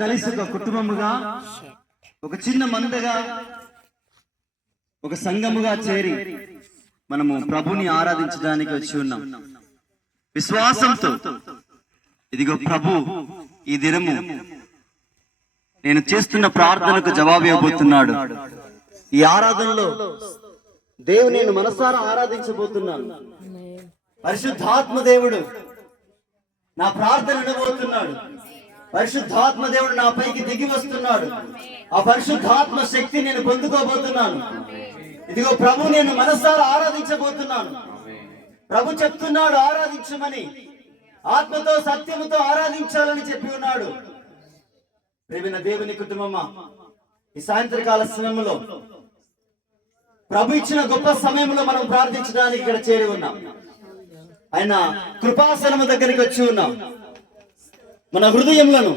కలిసి ఒక కుటుంబముగా, ఒక చిన్న మందగా, ఒక సంఘముగా చేరి మనము ప్రభుని ఆరాధించడానికి వచ్చి ఉన్నాం విశ్వాసంతో. ఇదిగో ప్రభు ఈ దినము నేను చేస్తున్న ప్రార్థనకు జవాబు ఇవ్వబోతున్నాడు. ఈ ఆరాధనలో దేవుని నేను మనసారా ఆరాధించబోతున్నాను. పరిశుద్ధాత్మ దేవుడు నా ప్రార్థన వినబోతున్నాడు. పరిశుద్ధాత్మ దేవుడు నా పైకి దిగి వస్తున్నాడు. ఆ పరిశుద్ధాత్మ శక్తి నేను పొందుకోబోతున్నాను. ఇదిగో ప్రభు నేను మనసారా ఆరాధించబోతున్నాను. ప్రభు చెప్తున్నాడు ఆరాధించమని, ఆత్మతో సత్యముతో ఆరాధించాలని చెప్పి ఉన్నాడు. ప్రియమైన దేవుని కుటుంబమా, ఈ సాయంత్రకాల సమయంలో ప్రభు ఇచ్చిన గొప్ప సమయంలో మనం ప్రార్థించడానికి ఇక్కడ చేరి ఉన్నాం. ఆయన కృపాసనము దగ్గరికి వచ్చి ఉన్నాం. మన హృదయములను,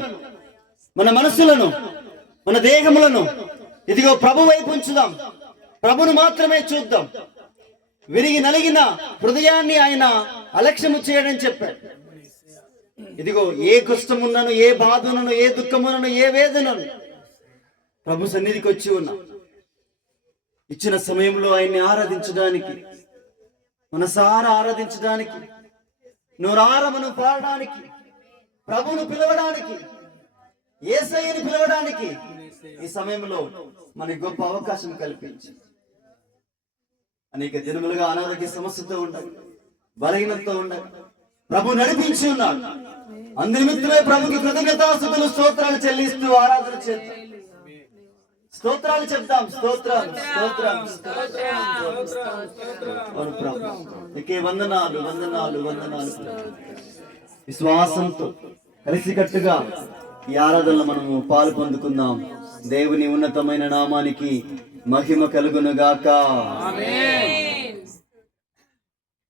మన మనస్సులను, మన దేహములను ఇదిగో ప్రభు వైపు ఉంచుదాం. ప్రభును మాత్రమే చూద్దాం. విరిగి నలిగిన హృదయాన్ని ఆయన అలక్ష్యము చేయడం చెప్పాడు. ఇదిగో ఏ కష్టమున్నను, ఏ బాధను, ఏ దుఃఖములను, ఏ వేదనను ప్రభు సన్నిధికి వచ్చి ఉన్నాం. ఇచ్చిన సమయంలో ఆయన్ని ఆరాధించడానికి, మనసారా ఆరాధించడానికి, నోరారమును పాడడానికి, ప్రభును పిలవడానికి, యేసయ్యను పిలవడానికి ఈ సమయంలో మనకి గొప్ప అవకాశం కల్పించి, అనేక దినములుగా అనారోగ్య సమస్యతో ఉండగా, బలహీనతతో ఉండగా ప్రభు నడిపించి ఉన్నాడు. అందునిమిత్తమే ప్రభుకి కృతజ్ఞతాస్తుతులు స్తోత్రాలు చెల్లిస్తూ ఆరాధన చేద్దాం. స్తోత్రాలు చెప్తాం. స్తోత్రాలు స్తోత్రాలు నీకే వందనాలు వందనాలు వందనాలు. విశ్వాసంతో కలిసికట్టుగా ఈ ఆరాధనలో మనము పాలు పొందుకుందాం. దేవుని ఉన్నతమైన నామానికి మహిమ కలుగునుగాక.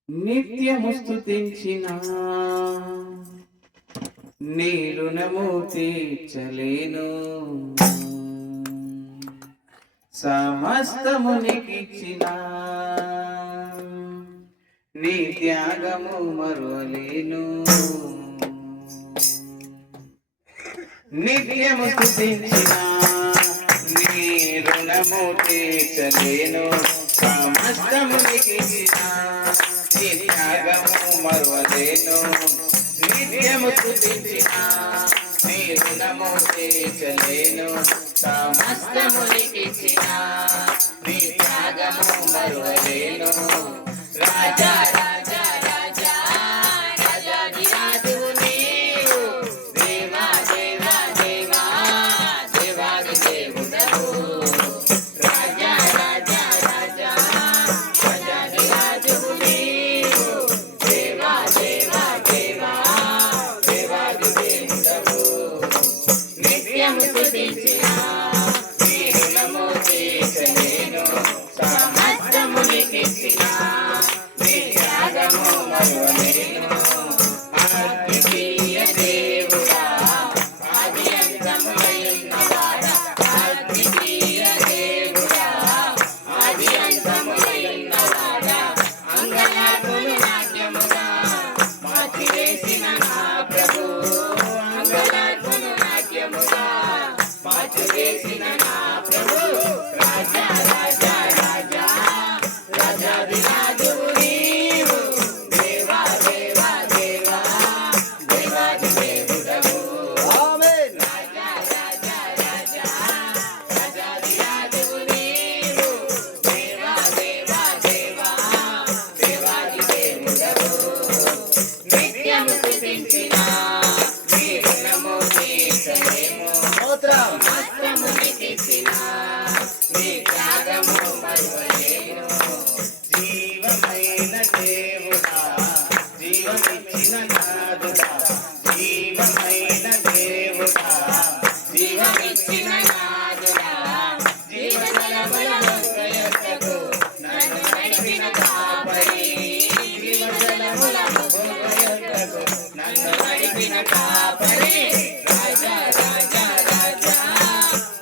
నిత్యము స్తుతించిన నీ రుణము తీర్చలేను, సమస్తము నీకిచ్చిన నీ త్యాగము మరువలేను. నిత్యము స్తుతించిన నీ రుణము తీర్చలేను, సమస్తము నీకిచ్చిన నీ త్యాగము మరువలేను. నిత్యము స్తుతించిన నీ రుణము తీర్చలేను, సమస్తము నీకిచ్చిన నీ త్యాగము మరువలేను. రాజా రాజా రాజా రాజాధిరాజువు నీవు, దేవా దేవా దేవా దేవాది దేవుడవు. రాజా రాజా రాజా రాజాధిరాజువు నీవు, దేవా దేవా దేవా దేవాది దేవుడవు. నిత్యము స్తుతించిన నీ రుణము తీర్చలేను, సమస్తము నీకిచ్చిన నీ త్యాగము మరువలేను. అద్వితీయ దేవుడా, ఆది అంతములైనవాడా, అద్వితీయ దేవుడా, ఆది అంతములైనవాడా, అంగలార్పును నాట్యముగా మార్చివేసిన నా ప్రభు, అంగలార్పును నాట్యముగా మార్చివేసిన నా ప్రభు. రాజా రాజా రాజా రాజాధిరాజువు నీవు, దేవా దేవా దేవా దేవాది దేవుడవు. ఆమేన్. రాజా రాజా రాజా రాజాధిరాజువు నీవు, దేవా దేవా దేవా దేవాది దేవుడవు. నిత్యము స్తుతించిన నీ రుణము తీర్చలేము, స్తోత్రం. సమస్తము నీకిచ్చిన నీ త్యాగము మరువలేను. జీవమైన దేవుడా, జీవమిచ్చిన నాదుడా, జీవమైన దేవుడా, జీవమిచ్చిన నాదుడా, జీవజలముల మొగ్గయొక్కకు నన్ను నడిపిన కాపరి, జీవజలముల మొగ్గయొక్కకు నన్ను నడిపిన కాపరి. రాజా రాజా రాజా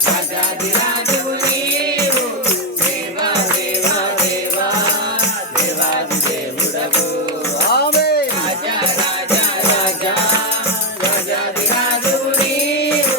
రాజాధిరాజువు నీవు, దేవా దేవా దేవా దేవాది దేవుడవు. ఆమేన్. రాజా రాజా రాజా రాజాధిరాజువు నీవు,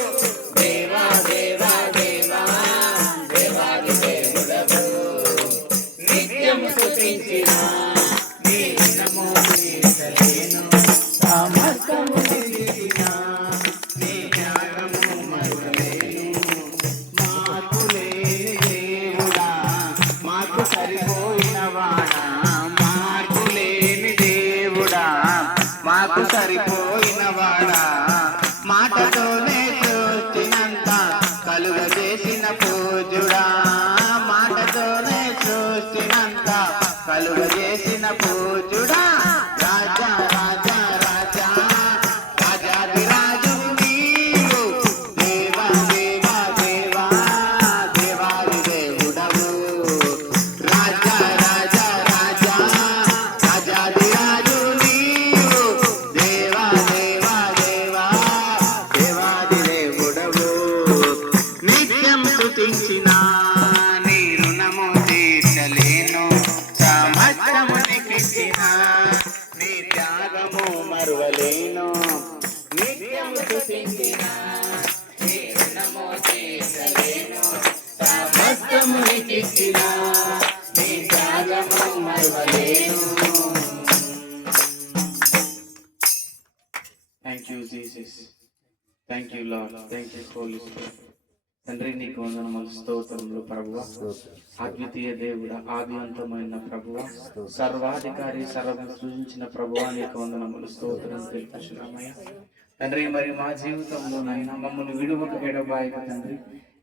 స్తుతించిన నీ రుణము తీర్చలేను సమస్తము నీకిచ్చిన నీ త్యాగము మరువలేను నిత్యము స్తుతించిన నీ రుణము తీర్చలేను సమస్తము నీకిచ్చిన నీ త్యాగము మరువలేను. Thank you Jesus, thank you lord, thank you holy spirit. తండ్రి నీకు వందనములు, స్తోత్రములు ప్రభువా. అద్వితీయ దేవుడా, ఆది అంతమైన ప్రభువా, సర్వాధికారి, సర్వం సృజించిన ప్రభువా, నీకు వందనములు, స్తోత్రం తెలుపుచున్నామయ్య. తండ్రి మరి మా జీవితంలో నాయన మమ్మల్ని విడువక ఎడబాయక తండ్రి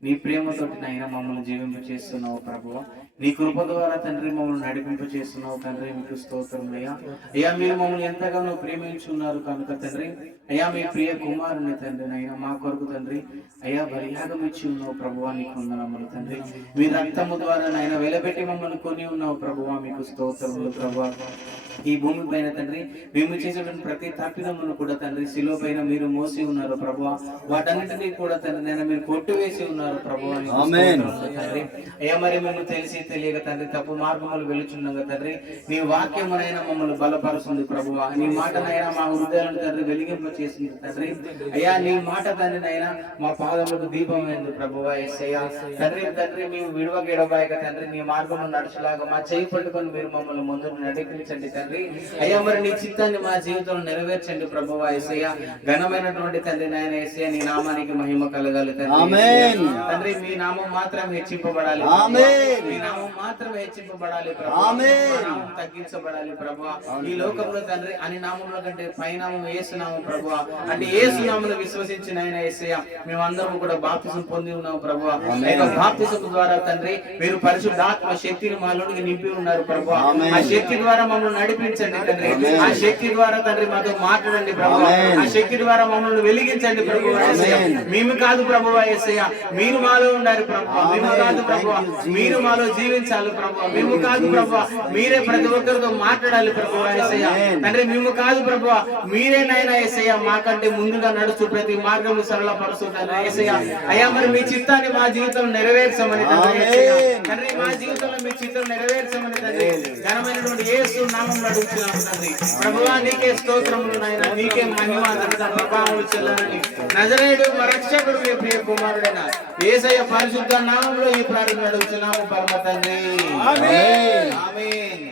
నీ ప్రేమతోటి నాయన మమ్మల్ని జీవింప చేస్తున్నావు ప్రభువా. నీ కృప ద్వారా తండ్రి మమ్మల్ని నడిపింప చేస్తున్నావు తండ్రి, మీకు స్తోత్రం అయ్యా. అయ్యా మీరు మమ్మల్ని ఎంతగానో ప్రేమించున్నారు కనుక తండ్రి అయ్యా మీ ప్రియ కుమారుని తండ్రి నైనా మా కొరకు తండ్రి అయ్యా బలియాగం ఇచ్చి ఉన్నావు ప్రభువా, నీకు వందనములు తండ్రి. మీ రక్తము ద్వారా నాయన వెలబెట్టి మమ్మల్ని కొని ఉన్నావు ప్రభువా, మీకు స్తోత్రములు ప్రభువా. ఈ భూమి పైన తండ్రి మేము చేసేటువంటి ప్రతి తప్పిదమును కూడా తండ్రి శిలువ పైన మీరు మోసి ఉన్నారు ప్రభువా. వాటన్నిటినీ కూడా తండ్రి నేను మీరు కొట్టివేసి ఉన్నారు ప్రభువా, తండ్రి. అయ్యా మరి మేము తెలిసి తెలియక తండ్రి తప్పు మార్గములు వెలుచున్నాగా తండ్రి నీ వాక్యమునైనా మమ్మల్ని బలపరుస్తుంది ప్రభువా. నీ మాటనైనా మా హృదయాలను తండ్రి వెలిగింప చేసింది తండ్రి. అయ్యా నీ మాట తండ్రినైనా మా పాదములకు దీపమైంది ప్రభువా. యేసయ్యా తండ్రి తండ్రి మేము విడువక ఎడబాయక తండ్రి నీ మార్గము నడుచులాగా మా చేయి పట్టుకొని మీరు మమ్మల్ని ముందు నడిపించండి తండ్రి. అయ్యా మరి నీ చిత్తాన్ని మా జీవితంలో నెరవేర్చండి ప్రభువా. యేసయ్యా ఘనమైనటువంటి తండ్రి నాయన యేసయ్యా నీ నామానికి మహిమ కలగాలి తండ్రి. తండ్రి మీ నామం మాత్రం హెచ్చింపబడాలి, మీ నామం మాత్రం హెచ్చింపబడాలి ప్రభువా, నామం తగ్గించబడాలి ప్రభువా. ఈ లోకంలో తండ్రి అని నామంలో కంటే పైనామం యేసు నామం ప్రభువా. అంటే యేసు నామమును విశ్వసించిన ఆయన యేసయ్యా మేమందరం కూడా బాప్తిసం పొంది ఉన్నాం ప్రభువా. బాప్తిసం ద్వారా తండ్రి మీరు పరిశుద్ధాత్మ శక్తిని మాలోనికి నింపి ఉన్నారు ప్రభువా. ఆ శక్తి ద్వారా మమ్మల్ని నడిపించండి తండ్రి. ఆ శక్తి ద్వారా తండ్రి మాతో మాట్లాడండి ప్రభువా. ఆ శక్తి ద్వారా మమ్మల్ని వెలిగించండి ప్రభువా. మేము కాదు ప్రభువా యేసయ్యా, మీరు మాలో ఉండాలి ప్రభువా. మేము కాదు ప్రభువా, మీరు మాలో జీవించాలి ప్రభువా. మేము కాదు ప్రభువా, మీరే ప్రతి ఒక్కరితో మాట్లాడాలి ప్రభువా యేసయ్యా. తండ్రి మేము కాదు ప్రభువా, మీరే నాయనా యేసయ్యా మాకంటే ముందుగా నడుస్తూ ప్రతి మార్గం సరళపరుస్తుంటారు యేసయ్యా. అయ్యా మరి మీ చిత్తాన్ని మా జీవితంలో నెరవేర్చమని తండ్రి యేసయ్యా. తండ్రి మా జీవితంలో మీ చిత్తం నెరవేర్చమని తండ్రి ఘనమైనటువంటి యేసు నామములో అడుగుతున్నాము తండ్రి. ప్రభువా నీకే స్తోత్రములు నాయనా, నీకే మహిమ ఘనత ప్రభావములు చెల్లాలని నజరేయుడు మా రక్షకుడు మీ ప్రియ కుమారుడైన యేసయ్య పరిశుద్ధ నామములో ఈ ప్రార్థన అడుగుతున్నాము పరమ తండ్రి. ఆమేన్ ఆమేన్.